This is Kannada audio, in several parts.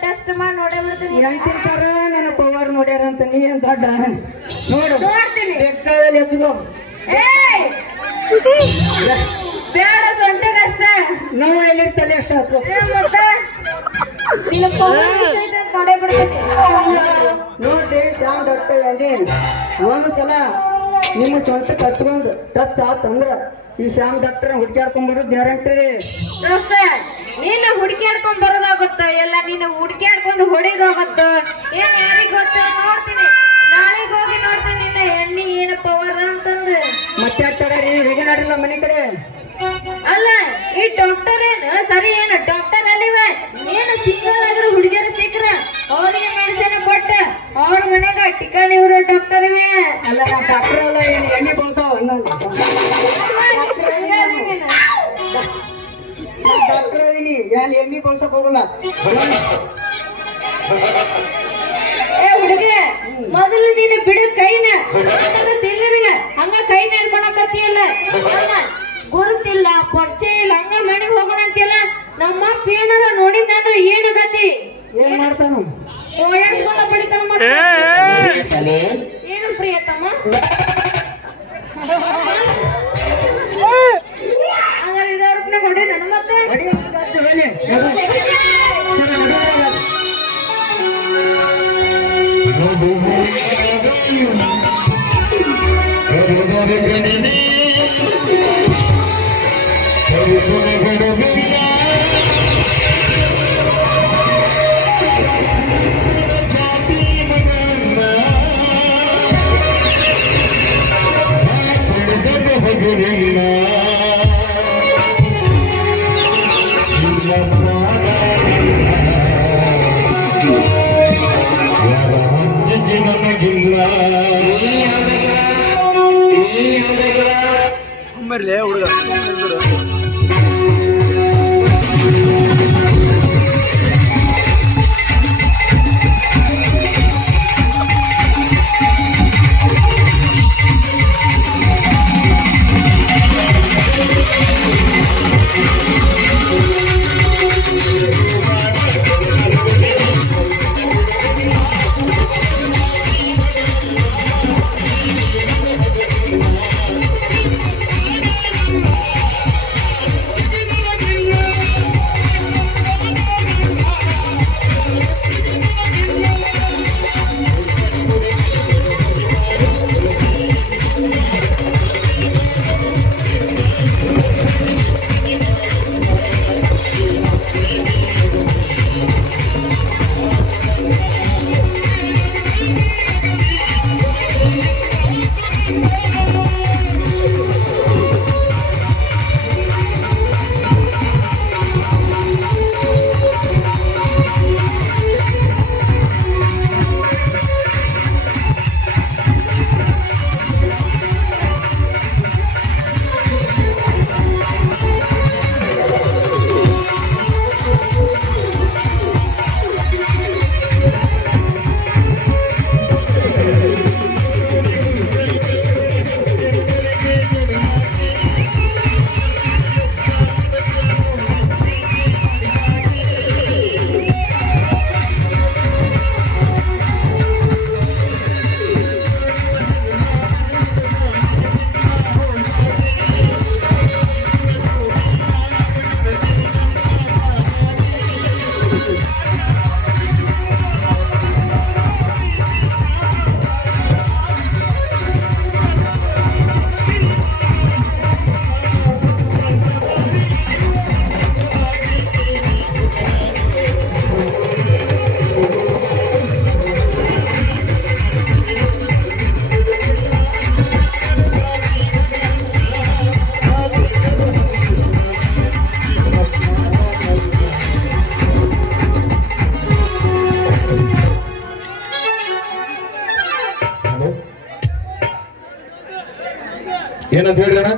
ಟೆಸ್ಟ್ ಮಾಡಿ ನೋಡೇ ಬಿಡ್ತೀನಿ ನನ್ನ ಪವರ್ ನೋಡ್ಯಾರ ಅಂತ ನೀ ಏನ್ ದೊಡ್ಡ ನೋಡು. ನೋಡ್ತೀನಿ. ಬೆಕ್ಕದಲ್ಲಿ ಹಚ್ಕೋ ಬೇಡ ಅಷ್ಟೇ. ನಾವು ಎಲ್ಲಿ ತಲೆ ಅಷ್ಟ ಹಚ್ಕೋ ಏ ಮತ್ತೆ ನಿನ್ನ ನೋಡೇ ಬಿಡ್ತೀನಿ. ಶ್ಯಾಮ್ ಡಾಕ್ಟರ್ ಒಂದು ಸಲ ನಿಮ್ಮ ಸ್ವಂತ ಕಚ್ಕೊಂಡು ಟಚ್ ಆತಂದ್ರ ಈ ಶ್ಯಾಮ್ ಡಾಕ್ಟರ್ ಹುಡುಕ್ಯಾಡ್ಕೊಂಡ್ ಬರೋದು ಗ್ಯಾರಂಟಿ ದೋಸ್ತ ನೀನು ಹುಡುಕ್ಯಾಡ್ಕೊಂಡ್ ಬರೋದಾಗುತ್ತ ಎಲ್ಲ ನೀನು ಹುಡುಕ್ಯಾಡ್ಕೊಂಡು ಹೊಡಿಗೋಗುತ್ತ ಏನ್ ಯಾರಿಗ್ ಗೊತ್ತ? ನೋಡ್ತೀನಿ. ನಾಳೆಗ್ ಹೋಗಿ ನೋಡ್ತೀನಿ ನಿನ್ನ ಎಣ್ಣೆ ಏನು ಪವರ್ ಅಂತಂದು. ಮತ್ತೆ ರೀ ಹೇಗೆ ನಡಿಲ್ಲ ಮನೆ ಕಡೆ? ಅಲ್ಲ ಈ ಡಾಕ್ಟರ್ ಏನು? ಸರಿ ಏನು? ಡಾಕ್ಟರ್ ಅಲ್ಲಿವ. ಏನು ಸಿಂಗಲ್ ಆದ್ರೂ ಹುಡುಗಿಯರು ಸಿಕ್ಕ್ರ? ಅವ್ರಿಗೆ ಮೆಡಿಸಿನ್ ಕೊಟ್ಟ? ಅವ್ರ ಮನೆಗ ಟಿಕಾಣಿ ಇವರು ಡಾಕ್ಟರ್ ಇವೆ. ಅಲ್ಲ ಡಾಕ್ಟರ್ ಅಲ್ಲ ಏನು ಎಣ್ಣೆ ಬೋಸಾವ ಎಲ್ಲಿ ಎಮ್ಮಿ ಬೋಸಕ್ ಹೋಗಲ್ಲ? ಏ ಹುಡುಗಿ ಮೊದಲು ನೀನು ಬಿಡು ಕೈನ. ತಿಲ್ಲಿರಿಗ ಹಂಗ ಕೈ ನಡ್ಕೊಳಕತ್ತಿಯಲ್ಲ ಗುರುತಿಲ್ಲ ಪರಿಚಯ ಇಲ್ಲ. ಹಂಗ ಮನೆಗೆ ಹೋಗೋಣ ಅಂತಿಯಲ್ಲ? ನಮ್ಮ ಅಪ್ಪ ಏನಾರ ನೋಡಿದ್ರೆ ಏನು ಗತಿ? ಏನ್ ಮಾಡ್ತಾನು? ಓಡಾಡ್ಸ್ಕೊಂಡ ಬಿಡ್ತಾನ ಏನು ಪ್ರಿಯತಮ್ಮ? ಬೇರೆ ಎಲ್ಲಿ తెలియజేయడం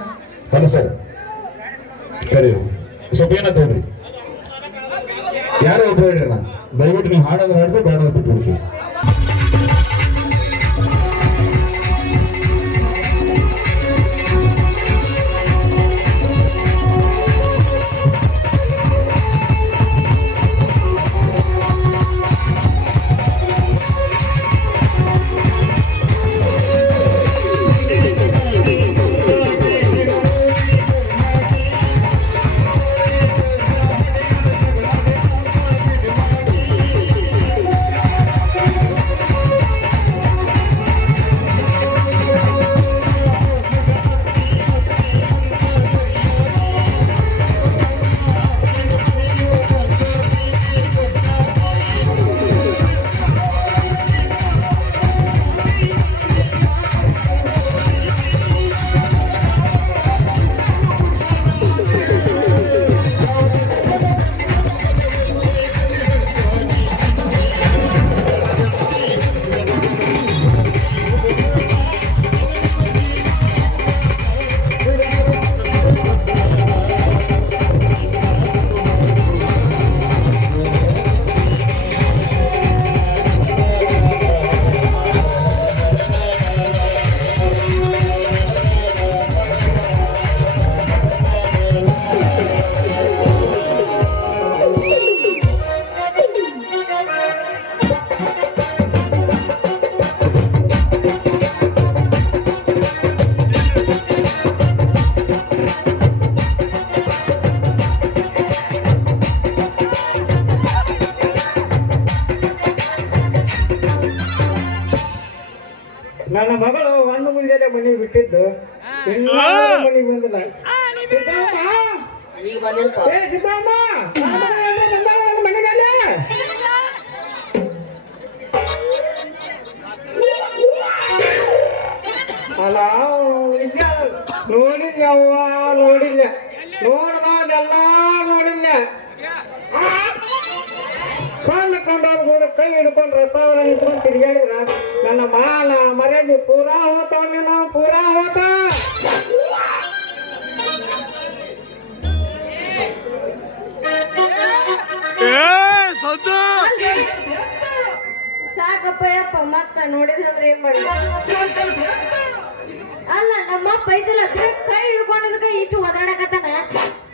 ಅಲ್ಲ ನಮ್ಮಪ್ಪ ಐತಲ್ಲ ಬರೀ ಕೈ ಹಿಡ್ಕೊಂಡಿದ್ದಕ್ಕೆ ಇಷ್ಟು ಒದಾಡಕತ್ತಾನ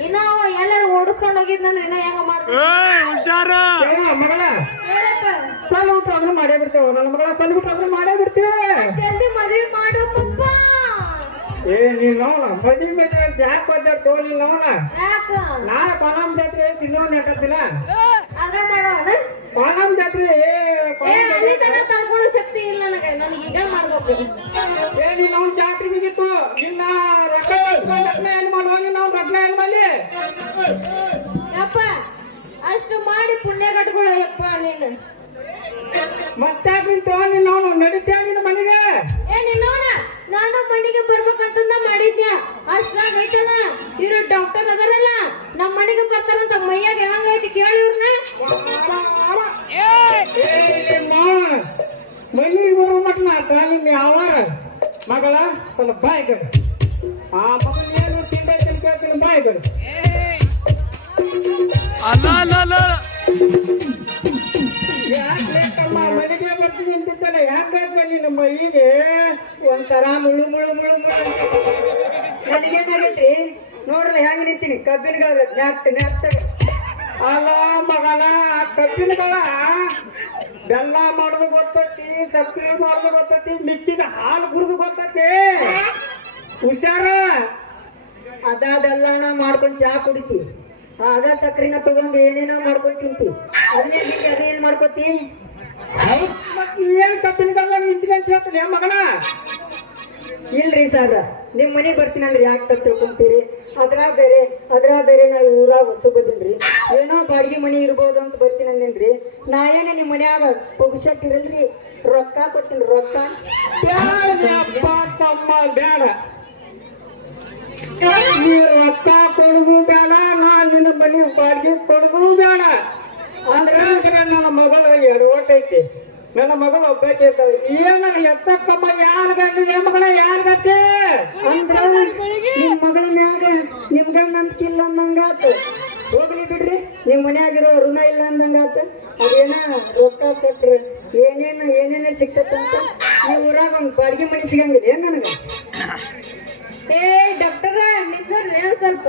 ಇನ್ನ ಅವ ಎಲ್ಲರೂ ಓಡಿಸ್ಕೊಂಡು ಹೋಗಿದ್ನಂದ್ರೆ ಇನ್ನ ಹೆಂಗ ಮಾಡ್ತಾನ ಆದ್ರೂ ಮಾಡೇ ಬಿಡ್ತೇವೆ? ನನ್ನ ಮಗಳ ಊಟ ಆದ್ರೂ ಮಾಡೇ ಬಿಡ್ತೇವೆ? ಜಲ್ದಿ ಮದ್ವಿ ಮಾಡು ಪಪ್ಪ. ಏ ನೀನ್ ನೋಡ ಮದಿ ಮೇಲೆ ಯಾಕೆ ಬಂದ? ತೋಲಿ ನೋಡ ಯಾಕ? ನಾಳೆ ಪಾನಮ್ ಜಾತ್ರೆ ಇನ್ನೊಂದು ಯಾಕತ್ತಿಲ್ಲ ಅದ ಮಾಡೋಣ? ಪಾನಮ್ ಜಾತ್ರೆ ಏ ಅಲ್ಲಿ ಜಾತ್ರೆ. ತಡ್ಕೊಳ್ಳೋ ಶಕ್ತಿ ಇಲ್ಲ ನನಗೆ. ನನಗೆ ಈಗ ಮಾಡ್ಬೇಕು. ಏ ನೀನು ಅವ್ನ ಜಾತ್ರೆಗೆ ಇತ್ತು ನಿನ್ನ ರೊಕ್ಕ ರತ್ನ ಏನ್ ಮಾಡೋ? ನೀನ್ ಅವ್ನ ರತ್ನ ಏನ್ ಮಾಡಿ? ಯಪ್ಪ ಅಷ್ಟು ಮಾಡಿ ಪುಣ್ಯ ಕಟ್ಕೊಳ್ಳೋ ಯಪ್ಪ ನೀನು. ಮತ್ತೆ ನಿಂತ ನೀನ್ ಅವನು ನಡೀತೀಯ ನಿನ್ನ ಮನೆಗೆ? ಏ ನಾನು ಮನೆಗೆ ಬರ್ಬೇಕಂತಂದ ಮಾಡಿದ್ಯ ಅಷ್ಟ್ರಾಗ ಐತಲ್ಲ ಇವ್ರು ಡಾಕ್ಟರ್ ಅದರಲ್ಲ ನಮ್ಮ ಮನೆಗೆ ಬರ್ತಾರಂತ ಮೈಯಾಗ ಹೆಂಗ ಐತಿ ಕೇಳಿ ಮನೆಗೆ ಬರೋ ಮಟ್ಟ ಯಾವಾರ ಮಗಳ ಸ್ವಲ್ಪ ಬಾಯ್ ಕಡೆ ಆ ಮಗನ ಏನು ಏ ತಿನ್ಕೇಳ್ತೀನಿ ಬಾಯ್ ಕಡೆ ಯಾಕೆ ತಮ್ಮ ಮನೆಗೆ ಬರ್ತೀನಿ ಅಂತಿದ್ದಲ್ಲ ಯಾಕಾದ್ರೆ ನಿನ್ನ ಮೈಗೆ ಒಂಥರ ಮುಳು ಮುಳು ಮುಳು ಮುಳು ನನಗೇನಾಗೈತ್ರಿ ನೋಡ್ರಲ್ಲ ಹೆಂಗ್ ನಿಂತೀನಿ ಕಬ್ಬಿನಗಳ ಜ್ಞಾಪ್ತ ಜ್ಞಾಪ್ತ. ಅಲ್ಲ, ಮಗನ, ಕಬ್ಬಿನಗಳ ಬೆಲ್ಲ ಮಾಡೋದು ಗೊತ್ತೈತಿ ಸಕ್ಕರೆ ಮಾಡೋದು ಗೊತ್ತೈತಿ, ಮಿಕ್ಕಿದ ಹಾಲು ಕುಡಿದು ಗೊತ್ತೈತಿ. ಹುಷಾರ? ಅದ ನಾ ಮಾಡ್ಕೊಂಡು ಚಾ ಕುಡಿತಿ. ಅದ ಸಕ್ಕರೆನ ತಗೊಂಡು ಏನೇನೋ ಮಾಡ್ಕೊಂಡ್ ತಿಂತಿ. ಅದನ್ನೇ ಬಿಟ್ಟು ಅದೇನ್ ಮಾಡ್ಕೋತಿ? ಏನ್ ಕಬ್ಬಿನಗಳ ನಿಂತೀನಿ ಅಂತ ಹೇಳ್ತೀನಿ ಮಗನ? ಇಲ್ರಿ ಸರ್ ನಿಮ್ ಮನೆಗ್ ಬರ್ತೀನಿ ಅಂದ್ರೆ ಯಾಕೆ ತಪ್ಪು ತಿಳ್ಕೊಂತೀರಿ ಅದ್ರ ಬೇರೆ ಅದ್ರ ಬೇರೆ ನಾವು ಊರಾಗ ಹೊಸ ಬಂದಿನ್ರಿ ಏನೋ ಬಾಡಿಗೆ ಮನಿ ಇರ್ಬೋದು ಅಂತ ಬರ್ತೀನಿ ಅಂದೇನ್ರಿ. ನಾ ಏನ ನಿಮ್ಮ ಮನ್ಯಾಗ ಪುಗ್ಸಕ್ ಇರಲ್ರಿ? ರೊಕ್ಕ ಕೊಡ್ತೀನಿ ರೊಕ್ಕ. ಬ್ಯಾಡಪ್ಪ ತಮ್ಮ ಬೇಡ ನೀ ರೊಕ್ಕ ಕೊಡ್ಗೂ ಬೇಡ ನಾ ನಿನ್ನ ಮನೆ ಬಾಡಿಗೆ ಕೊಡ್ಗೂ ಬೇಡ ಅಂದ್ರೆ ನನ್ನ ಮಗಳು ಎಡವಟ್ಟೈತಿ ನನ್ನ ಮಗಳು ಒಬ್ಬಾಕಿ ಇರ್ತಾಳೆ ಏನಾರ ಎತ್ತಕ್ಕಮ್ಮ ಯಾರ ಗಂಡಿದೆ ಮಗಳ ಯಾರ ಗತ್ತೆ ಅಂದ್ರ ನಿಮ್ ಮಗಳ ಮ್ಯಾಗ ನಿಮ್ಗ ನಂಬಿಕೆ ಇಲ್ಲ ಅಂದಂಗಾತು ಹೋಗ್ಲಿ ಬಿಡ್ರಿ, ನಿಮ್ ಮನ್ಯಾಗಿರೋ ಋಣ ಇಲ್ಲ ಅಂದಂಗಾತ ಅದೇನ ರೊಕ್ಕ ಕೊಟ್ರ ಏನೇನು, ಏನೇನ ಸಿಗ್ತೈತಂತ ಈ ಊರಾಗ ಒಂದು ಬಾಡಿಗೆ ಮಾಡಿ ಸಿಗಂಗಿಲ್ಲ ಏನ್ ನನಗ? ಏ, ಡಾಕ್ಟರ್, ನಿಂದ್ರಿ ಸ್ವಲ್ಪ?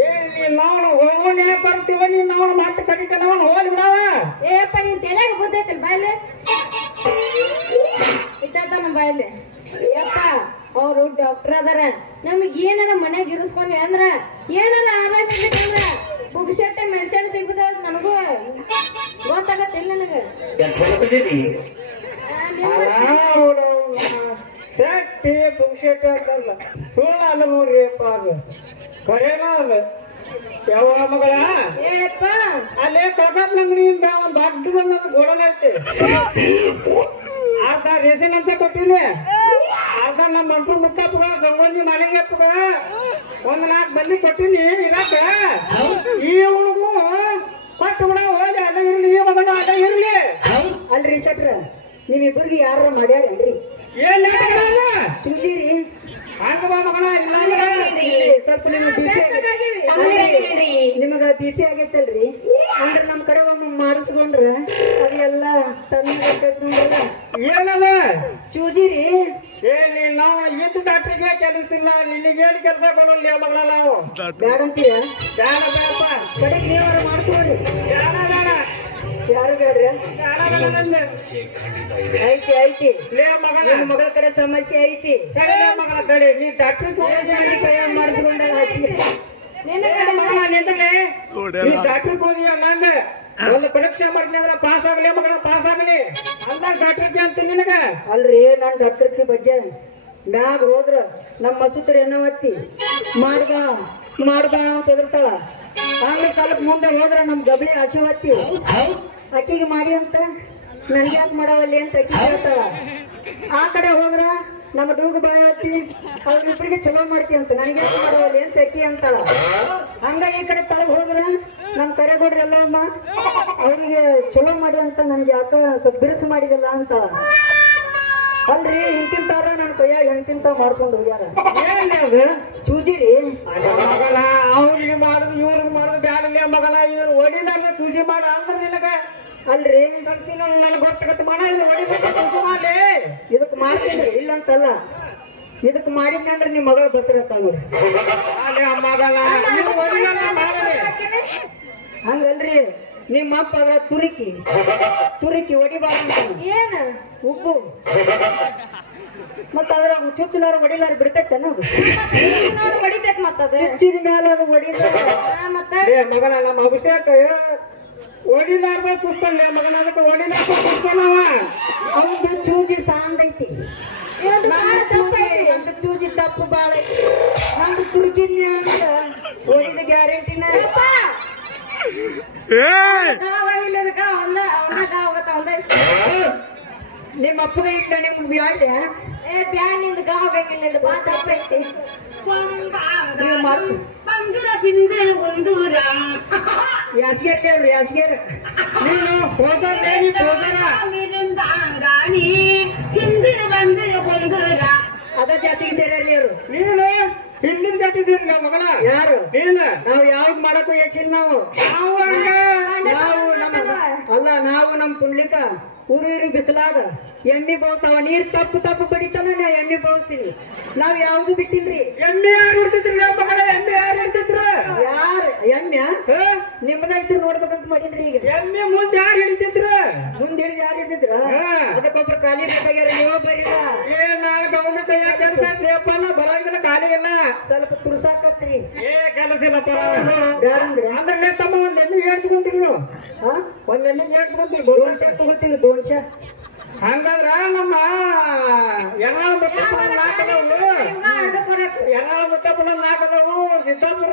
ಏ ನಾವು ಹೋಗೋಣ ಬರ್ತೀವ ನೀನ್ ನಾವು ಮಾತು ಕಡಿತ ನಾವು ಹೋಗಿ ಬಿಡವ ಏಪ್ಪ ನಿನ್ ತಲೆಗೆ ಬುದ್ದೈತಿಲ್ ಬಾಯ್ಲೆ ಇಟ್ಟಾತನ ಬಾಯ್ಲೆ ಯಪ್ಪ ಅವರು ಡಾಕ್ಟರ್ ಅದಾರ. ನಮಗೆ ಏನಾರ ಮನ್ಯಾಗ ಇರಿಸ್ಕೊಂಡ್ವಿ ಅಂದ್ರ ಏನಾರ ಆರಾಮ ಇರ್ಬೇಕಂದ್ರ ಪುಗ್ಸಟ್ಟೆ ಮೆಡಿಸಿನ್ ಸಿಗ್ತದ ನನಗೂ ಗೊತ್ತಾಗತ್ತಿಲ್ಲ ನನಗ. ಶೆಟ್ಟಿ ಪುಂಶೆಟ್ಟಿ ಅಂತಲ್ಲ ಸುಳ್ಳ ಅಲ್ಲ ನೋಡ್ರಿ ಅಪ್ಪ ಅದು. ಕರೇನ ಅದ? ಯಾವ ಮಗಳ? ಏಪ್ಪ ಅಲ್ಲೇ ಕಬಾಬ್ ಅಂಗಡಿಯಿಂದ ಒಂದು ದೊಡ್ಡದೊಂದು ಗೋಡನ್ ಐತಿ. ಅರ್ಧ ರೇಷನ್ ಅಂತ ಕೊಟ್ಟಿನಿ ಅರ್ಧ ನಮ್ಮ ಮಂತ್ರ ಮುಕ್ಕಪ್ಪ ಸಂಬಂಧಿ ಮನೆಗಪ್ಪಗ ಒಂದ್ ನಾಲ್ಕು ಮಂದಿ ಕೊಟ್ಟಿನಿ ಇರಾಕ. ಇವನಿಗೂ ಕೊಟ್ಟು ಬಿಡ ಹೋಗಿ ಅಡ್ಡ ಇರ್ಲಿ ಈ ಮಗನ ಅಡ್ಡ ಇರ್ಲಿ. ಅಲ್ರಿ ಸಟ್ರ ನಿಮ್ಮಿಬ್ಬರಿಗೆ ಯಾರ ಮಾಡ್ಯಾರೇನ್ರಿ? ಏನ್ ಚೂಜಿರಿ ಸ್ವಲ್ಪ. ನಿಮಗ ಬಿ ಪಿ ಆಗೈತಲ್ರಿ? ಅಂದ್ರೆ ನಮ್ ಕಡೆ ಒಮ್ಮೆ ಮಾಡಿಸ್ಕೊಂಡ್ರ ಅದೆಲ್ಲ ತಂದ ಏನದ ಚೂಜಿರಿ ಏ ನೀನ್ ನಾವು ಇದ್ದ ಡಾಕ್ಟ್ರಿಗೆ ಕೆಲಸಿಲ್ಲ ನಿನಗೇನು ಕೆಲಸ ಕೊಡೋಲ್ಲ ಮಗಳ ನಾವು? ಬ್ಯಾಡಂತೀರ? ಬೇಡ ಬೇಡಪ್ಪ ಕಡೆಗೆ ನೀವಾರ ಮಾಡಿಸ್ಕೊಡ್ರಿ ಬೇಡ ಬೇಡ ಯಾರು ಬೇಡ್ರಿ? ಬೇಡ ಬೇಡ ಐತಿ. ಐತಿ ಮಗಳ ಕಡೆ ಸಮಸ್ಯೆ ಐತಿ. ಡಾಕ್ಟ್ರಿಗೆ ಮಾಡಿಸ್ಕೊಂಡಾಗ ಡಾಕ್ಟ್ರಿಗೆ ಒಂದು ಪರೀಕ್ಷೆ ಮಾಡ್ತೀನಿ ಅಂದ್ರೆ ಪಾಸ್ ಆಗಲಿ ಮಗನ ಪಾಸ್ ಆಗಲಿ. ಅಂದಾಗ ಡಾಕ್ಟರ್ ಅಂತೀನಿ ನಿನಗ. ಅಲ್ರಿ ನಾನು ಡಾಕ್ಟರ್ಕಿ ಬಗ್ಗೆ. ಮ್ಯಾಗ ಹೋದ್ರ ನಮ್ಮ ಮಸೂತ್ರ ಏನೋ ಒತ್ತಿ ಮಾಡ್ದ ಮಾಡ್ದ ಅಂತ ಹೆದರ್ತಾಳ. ಆಮೇಲೆ ಸ್ವಲ್ಪ ಮುಂದೆ ಹೋದ್ರ ನಮ್ ಗಬಳಿ ಹಸಿ ಹೊತ್ತಿ ಅಕ್ಕಿಗೆ ಮಾಡಿ ಅಂತ? ನನ್ಗೆ ಯಾಕೆ ಮಾಡವಲ್ಲಿ ಅಂತ ಅಕ್ಕಿ ಹೇಳ್ತಾಳ. ಆ ಕಡೆ ಹೋದ್ರ ನಮ್ಮ ಡೂಗ್ ಬಾಯ ಹತ್ತಿ, ಅವ್ರಿಬ್ರಿಗೆ ಚಲೋ ಮಾಡ್ತಿ ಅಂತ. ನನಗೆ ಯಾಕೆ ಮಾಡವಲ್ಲಿ ಅಂತ ಅಕ್ಕಿ ಅಂತಾಳ. ಹಂಗ ಈ ಕಡೆ ತಳಗ್ ಹೋದ್ರ ನಮ್ ಕೊಡ್ರಲ್ಲ ಅಮ್ಮ ಅವ್ರಿಗೆ ಚಲೋ ಮಾಡಿ ಅಂತ ನನಗೆ ಯಾಕ ಸ್ವಲ್ಪ ಬಿರುಸು ಮಾಡಿದಲ್ಲ ಅಂತಾಳ. ಅಲ್ರಿ ಇಂತಿಂತಾರ ನನ್ನ ಕೈಯಾಗ ಇಂತಿಂತ ಮಾಡ್ಕೊಂಡು ಹೋಗ್ಯಾರ. ಚೂಜಿರಿ ಮಗನ ಅವ್ರಿಗೆ ಮಾಡುದು ಇವ್ರಿಗೆ ಮಾಡುದು ಬ್ಯಾಡಲ್ಲ ಮಗನ ಇವನು ಹೊಡಿಲಾರ್ದ ಚೂಜಿ ಮಾಡ ಅಂದ್ರೆ ನಿನಗ. ಅಲ್ರಿ. ನನಗೆ ಗೊತ್ತಾಗತ್ತೆ ಮನ ಇಲ್ಲ ಒಡಿ ಮಾಡಿ. ಇದಕ್ ಮಾಡ್ತೀನಿ ಇಲ್ಲ ಅಂತಲ್ಲ ಇದಕ್ ಮಾಡಿದ್ನ ಅಂದ್ರೆ ನಿಮ್ ಮಗಳ ಬಸರತ್ತ ನೋಡ್ರಿ. ಹಂಗಲ್ರಿ. ನಿಮ್ಮ ಅಪ್ಪ ಅದ್ರ ತುರಿಕಿ. ತುರಿಕಿ ಹೊಡಿಬಾರ್ದು ಏನ? ಉಪ್ಪು ಮತ್ತ ಅದ್ರ ಚುಚ್ಚಲಾರ ಹೊಡಿಲಾರ ಬಿಡ್ತೈತೆ ಅನ್ನೋದು. ನೋಡಿ ಹೊಡಿತೈತ್ ಮತ್ತದ ಚುಚ್ಚಿದ ಮೇಲೆ ಅದು ಮತ್ತ. ಏ ಮಗನ ನಮ್ಮ ಅಭಿಷೇಕ ಹೊಡಿಲಾರ್ದ ತುಸ್ತಲ್ಲ ಮಗನ ಅದಕ್ಕೆ ಹೊಡಿಲಾರ್ದ ತುಸ್ತಲ್ಲವ ಅವ್ನು ಚೂಜಿ ಸಾಂದೈತಿ ನಿಮ್ಮ ಅಪ್ಪಗ ಇಲ್ಲ ನಿಮ್ಗೆ ಬ್ಯಾಡ್ಯ ಏ ಬ್ಯಾಡ್ನಿಂದ ಗಾವ ಬೇಕಿಲ್ಲ ನಿಂದ ಬಾ ತಪ್ಪೈತಿ ನೀವು ಮಾಡ್ಸಿ ಯಾಸಿಗೆ ಕೇಳ್ರಿ ಯಾಸಿಗೆ ನೀನು ಹೋದ್ರೆ ನೀ ಹೋದರ ಅದ ಜಾತಿಗೆ ಸೇರಲ್ಲಿ ಅವರು ನೀನು? ಹಿಂದಿನ ಜಾತಿ ನಮ್ಮ ಮಗನ? ಯಾರು? ನೀನು? ನಾವು ಯಾವ್ದು ಮಾಡಕ್ಕೂ ಹೆಚ್ಚಿನ ನಾವು. ನಾವು ನಮ್ಮ ಅಲ್ಲ ನಾವು ನಮ್ಮ ಪುಂಡ್ಲಿಕ. ಊರೂರಿ ಬಿಸಿಲಾಗ ಎಣ್ಣೆ ಬಳಸ್ತಾವ ನೀರ್ ತಪ್ಪು ತಪ್ಪು ಬಡಿತಾನ ನಾ ಎಣ್ಣೆ ಬಳಸ್ತೀನಿ ನಾವ್ ಯಾವ್ದು ಬಿಟ್ಟಿಲ್ರಿ ಎಮ್ಮೆ ಯಾರು ಇಡ್ತಿದ್ರು ಮಗನ ಎಮ್ಮೆ ಯಾರು ಇರ್ತಿದ್ರ ಯಾರ ಎಮ್ಮೆ ಹ? ನಿಮ್ದ ಇದ್ರು ನೋಡ್ಬೇಕಂತ ಮಾಡಿದ್ರಿ ಈಗ ಎಮ್ಮೆ ಮುಂದೆ ಯಾರು ಹಿಡಿತಿದ್ರು ಮುಂದೆ ಹಿಡಿದು ಯಾರು ಹಿಡಿದ್ರ ಅದಕ್ಕೊಬ್ಬರು ಅದಕ್ಕೊಬ್ರು ಖಾಲಿ ಬೇಕಾಗ್ಯಾರ ನೀವ ಬರೀರ ಏ ನಾ ಗೌರ್ಮೆಂಟ್ ಕೈಯಾಗ ಕೆಲಸ ಐತ್ರಿಯಪ್ಪ ನಾ ಬರಂಗಿಲ್ಲ ಖಾಲಿ ಇಲ್ಲ ಸ್ವಲ್ಪ ತುರ್ಸಾಕತ್ರಿ ಏ ಕೆಲಸ ಇಲ್ಲಪ್ಪ ಬ್ಯಾಡಂದ್ರೆ ಅಂದ್ರೆ ತಮ್ಮ ಒಂದ್ ಎಣ್ಣೆ ಹೇಳ್ಕೊಂತೀರಿ ನೀವು ಒಂದ್ ಎಣ್ಣೆ ಹೇಳ್ಕೊಂತೀರಿ ದೋನ್ಶೆ ತಗೋತೀವಿ ದೋನ್ಶೆ ಹಂಗಂದ್ರ ನಮ್ಮ ಎನ್ನಾಳ ಮುತ್ತಪ್ಪನ ನಾಲ್ಕದವು. ಎನ್ನಾಳ ಮುತ್ತಪ್ಪನ ನಾಲ್ಕದವು ಸಿದ್ದಾಪುರ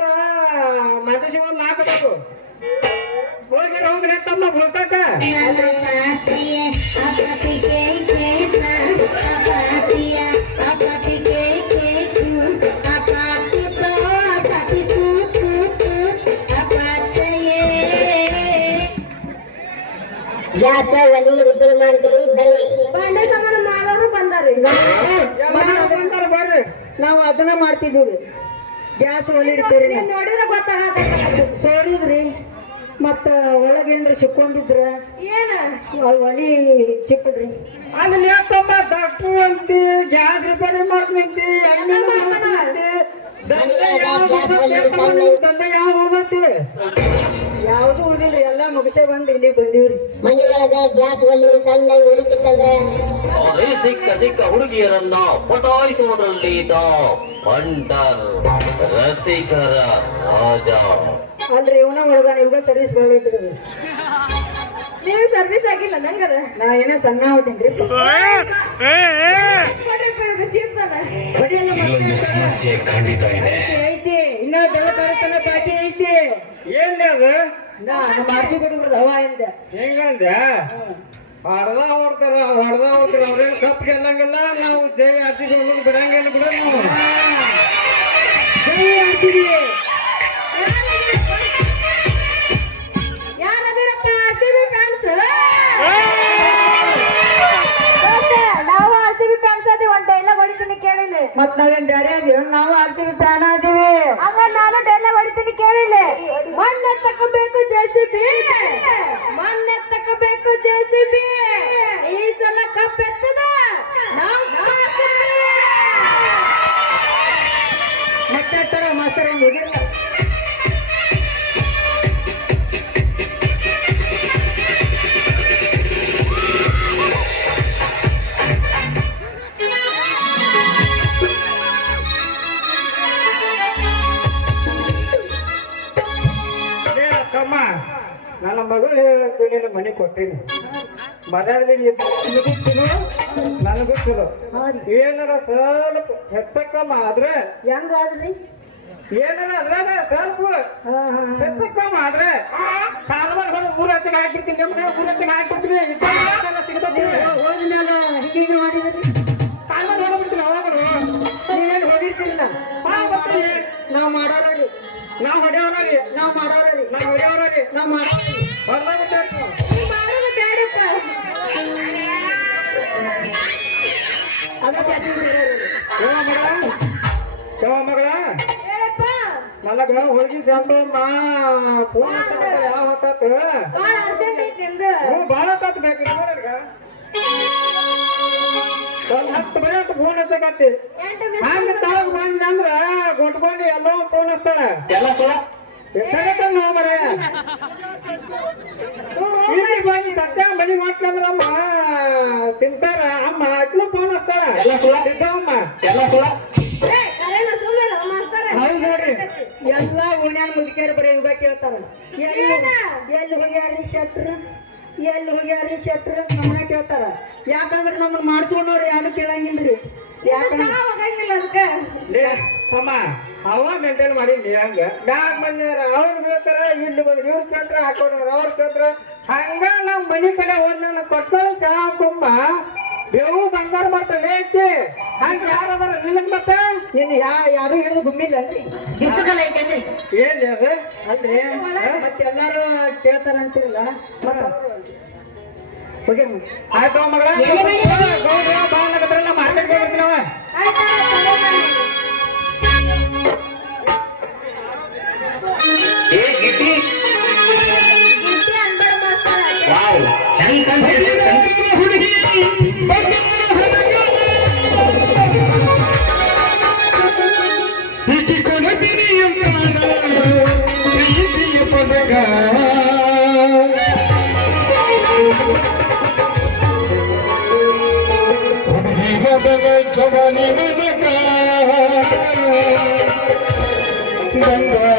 ಮಧುಶಿವ ನಾಲ್ಕದವು ಹೋಗಿರ ಹೋಗ್ರಿ ತಮ್ಮ ಬೋಸಾಕ ಗ್ಯಾಸ ಒಲಿ ರಿಪೇರಿ ಮಾಡ್ತೀವಿ ಬನ್ನಿ ಬಂಡೆ ಸಾಮಾನು ಮಾಡೋರು ಬಂದಾರಿ ಬಂದಾರ ಬರ್ರಿ. ನಾವು ಅದನ್ನ ಮಾಡ್ತಿದ್ದೀವಿ. ಗ್ಯಾಸ್ ಒಲಿ ರಿಪೇರಿ ನೋಡಿದ್ರೆ ಗೊತ್ತಾಗತ್ತ. ಸೋರಿದ್ರಿ ಮತ್ತ ಒಳಗೇನ್ರ ಸಿಕ್ಕೊಂಡಿದ್ರ ಏನ? ಒಲಿ ಚಿಕ್ಕಡ್ರಿ ಅಲ್ಲಿ ಯಾಕಮ್ಮ ಡಾಕ್ಟ್ರು ಅಂತಿ ಗ್ಯಾಸ್ ರಿಪೇರಿ ಮಾಡ್ತಂತಿ ದಂಡ ಯಾವ್ದು ದಂಡ ಯಾವ್ದು ಉಳ್ದೈತಿ ಯಾವ್ದು ಉಳಿದಿಲ್ರಿ ಎಲ್ಲಾ ಮುಗಿಸೇ ಬಂದು ಇಲ್ಲಿ ಬಂದೀವ್ರಿ. ಮನೆಯೊಳಗ ಗ್ಯಾಸ್ ಒಲಿ ಸಣ್ಣ ಉಳಿತಿತ್ತಂದ್ರೆ ಸಿಕ್ಕ ಸಿಕ್ಕ ಹುಡುಗಿಯರನ್ನ ಪಟಾಯಿಸುವುದರಲ್ಲಿ ಪಂಡರ್ ರಸಿಕರ ರಾಜ. ಅಲ್ರಿ ಇವನ ಒಳಗ ಇವಾಗ ಸರ್ವಿಸ್ ಮಾಡ್ಲೈತ್ರಿ ನೀವು ಸರ್ವಿಸ್ ಆಗಿಲ್ಲ ನಂಗರ ನಾ ಏನೋ ಸಣ್ಣ ಸಮಸ್ಯೆ ಖಂಡಿತ ಇದೆ. ಐತಿ, ಇನ್ನ ಬೆಳ ಬರುತ್ತಲ್ಲ ಬಾಕಿ. ಏನ್ ಅದು ನಾ ನಮ್ಮ ಆರ್ಜಿ ಹುಡುಗರು ಹವಾ ಎಂದೆ ಹೆಂಗಂದ ಹೊಡೆದ ಹೊಡ್ತಾರ ಹೊಡೆದ ಹೊಡ್ತಾರ ಅವ್ರೇನು ಕಪ್ ಗೆಲ್ಲಂಗಿಲ್ಲ ನಾವು ಜೈ ಆರ್ಸಿ ಬಿಡಂಗಿಲ್ಲ ಬಿಡ ನಾವು ಜೈ ಆರ್ಸಿಬಿ. ಹೊಡಿತೀನಿ ಕೇಳಿಲ್ಲ. ಮತ್ ನಾವೇನ್ ಬ್ಯಾರೆ ಅದೀವಿ ನಾವು ಆರ್ಸಿಗೆ ಫ್ಯಾನ್ ಅದೀವಿ ಹಂಗ ನಾನು ಡೆಲ್ಲ ಹೊಡಿತೀನಿ ಕೇಳಿಲ್ಲ. ಮಣ್ಣ ತಗೋಬೇಕು ಜೆಸಿಬಿ ಮಣ್ಣ ತಗೋಬೇಕು ಜೆಸಿಬಿ ಈ ಸಲ ಕಪ್ ಎತ್ತದ? ಮತ್ತೆ ಮಾಸ್ತರ ಒಂದು ನನ್ನ ಮಗಳು ನಿನ್ನ ಮನೆ ಕೊಟ್ಟೇನಿ. ಮನೆಯಲ್ಲಿ ನಿನಗೂ ಚಲೋ ನನಗೂ ಚಲೋ. ಏನಾರ ಸ್ವಲ್ಪ ಹೆಚ್ಚಕ್ಕಮ್ಮ ಆದ್ರೆ ಹೆಂಗಾದ್ರಿ? ಏನಾರ ಅಂದ್ರೆ ಸ್ವಲ್ಪ ಹಾ ಹಾ ಹೆಚ್ಚಕ್ಕಮ್ಮ ಆದ್ರೆ ಕಾಲ್ಮನ್ ಹೊರ ಮೂರು ಹಚ್ಚಿಗೆ ಹಾಕ್ಬಿಡ್ತೀನಿ ನಮ್ಮ ಮೂರು ಹಚ್ಚಿಗೆ ಹಾಕಿರ್ತೀನಿ ಸಿಗ್ತೈತಿ ಹೋದ್ಮೇಲೆ ಹಿಂಗೆ ಮಾಡಿದ್ರಿ? ಕಾಲ್ಮನ್ ಹೊರಬಿಡ್ತೀನಿ ಅವಾಗ ನೀವೇನು ಹೋಗಿರ್ತಿಲ್ಲ ನಾವು ಮಾಡೋರ ರೀ. ನಾವು ಹೊಡೆಯವ್ರಿ ನಾವು ಮಾಡೋರ ರೀ ನಾವು ಹೊಡೆಯವ್ರಿ ನಾವು ಮಾಡೋರ ರೀ ಹೊರದಾಗ್ಬಿಟ್ಟು ನೀ ಮಾಡೋದು ಬೇಡಪ್ಪ ಅದಕ್ಕೆ ಅದು ಯಾವ ಮಗಳ ಯಾವ ಮಗಳ ಹೇಳಪ್ಪ ನನಗ ಹೋಗಿ ಸಂಬಂಧ ಫೋನ್ ಹಚ್ಚಕತ್ತ ಯಾವ ಹೊತ್ತಾತ ಭಾಳ ಅರ್ಜೆಂಟ್ ಐತಿ ನಿಮ್ದು ಹ್ಞೂ ಭಾಳ ಹೊತ್ತಾತ್ ಬೇಕು ನೋಡ್ರಿ ಒಂದ್ ಹತ್ತು ಬರೀ ಅಂತ ಫೋನ್ ಹಚ್ಚಕತ್ತಿ. ಹಂಗ ತಳಗ್ ಬಂದ ಅಂದ್ರ ಗೊಟ್ಕೊಂಡು ಎಲ್ಲೋ ಫೋನ್ ಹಚ್ತಾಳ. ಎತ್ತಗತ್ತ ನಾವು ಮರ. ಇಲ್ಲಿ ಬಂದು ಸತ್ಯ ಮನಿ ಮಾಡ್ಕೊಂಡ್ರ ಅಮ್ಮ ತಿನ್ಸಾರ. ಅಮ್ಮ ಅಕ್ಳು ಫೋನ್ ಹಚ್ತಾಳ. ಸಿದ್ದಮ್ಮ. ಕರೆನ ಸುಮ್ಮನೆ ಮಾಸ್ತರ ಹೌದು ನೋಡ್ರಿ. ಎಲ್ಲಾ ಓಣ್ಯಾನ ಮುದುಕಿಯರು ಬರೀ ಇವಾಗ ಕೇಳ್ತಾರ ಎಲ್ಲಿ? ಎಲ್ಲಿ ಹೋಗ್ಯಾರ್ರಿ ಶೆಟ್ರು? ಎಲ್ಲಿ ಹೋಗ್ಯಾರಿ ಶೆಟ್ರ? ನಮ್ಮನ್ನ ಕೇಳ್ತಾರ. ಯಾಕಂದ್ರೆ ನಮ್ಮನ್ನ ಮಾಡ್ಕೊಂಡವ್ರು ಯಾರು ಕೇಳಂಗಿಲ್ರಿ. ಯಾಕಂದ್ರೆ ಹೋಗಂಗಿಲ್ಲ ಅದಕ್ಕೆ ಲೇ, ಅಮ್ಮ ಅವ ಮೇಂಟೈನ್ ಮಾಡಿ ನೀ ಹಂಗ. ಮ್ಯಾಗ ಬಂದ್ರ ಅವ್ರು ಕೇಳ್ತಾರ ಇಲ್ಲಿ ಬಂದ್ರೆ ಇವ್ರು ಕೇಳ್ತಾರ ಹಾಕೊಂಡ್ರ ಅವ್ರು ಕೇಳ್ತಾರ. ಹಂಗ ನಮ್ಮ ಮನಿ ಕಡೆ ಹೋದ್ ನನ್ನ ಕೊಟ್ಟ ಸಾಕಮ್ಮ ಬೇವು ಬಂಗಾರ ಮಾಡ್ತ ಐತಿ ಹಂಗ ಯಾರ ಅದಾರ? ನಿನಗ್ ಮತ್ತೆ? ನಿನ್ನ ಯಾ ಯಾರು ಹಿಡಿದು ಗುಮ್ಮಿಲ್ಲನ್ರಿ ಏನ್ ಅದು? ಅಲ್ರಿ ಮತ್ತೆ ಎಲ್ಲಾರು ಕೇಳ್ತಾರ ಅಂತಿರಲ್ಲ ಮತ್ತ ಹೋಗ್ಯಾರ ಆಯ್ತು ಮಗಳ. ಏ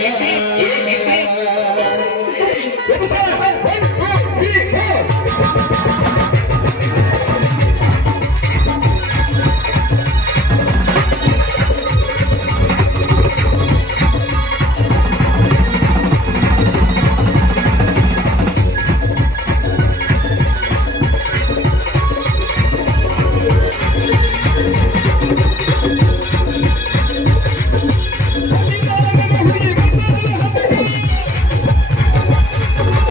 ಗಿಟ್ಟಿ ಏ ಗಿಟ್ಟಿ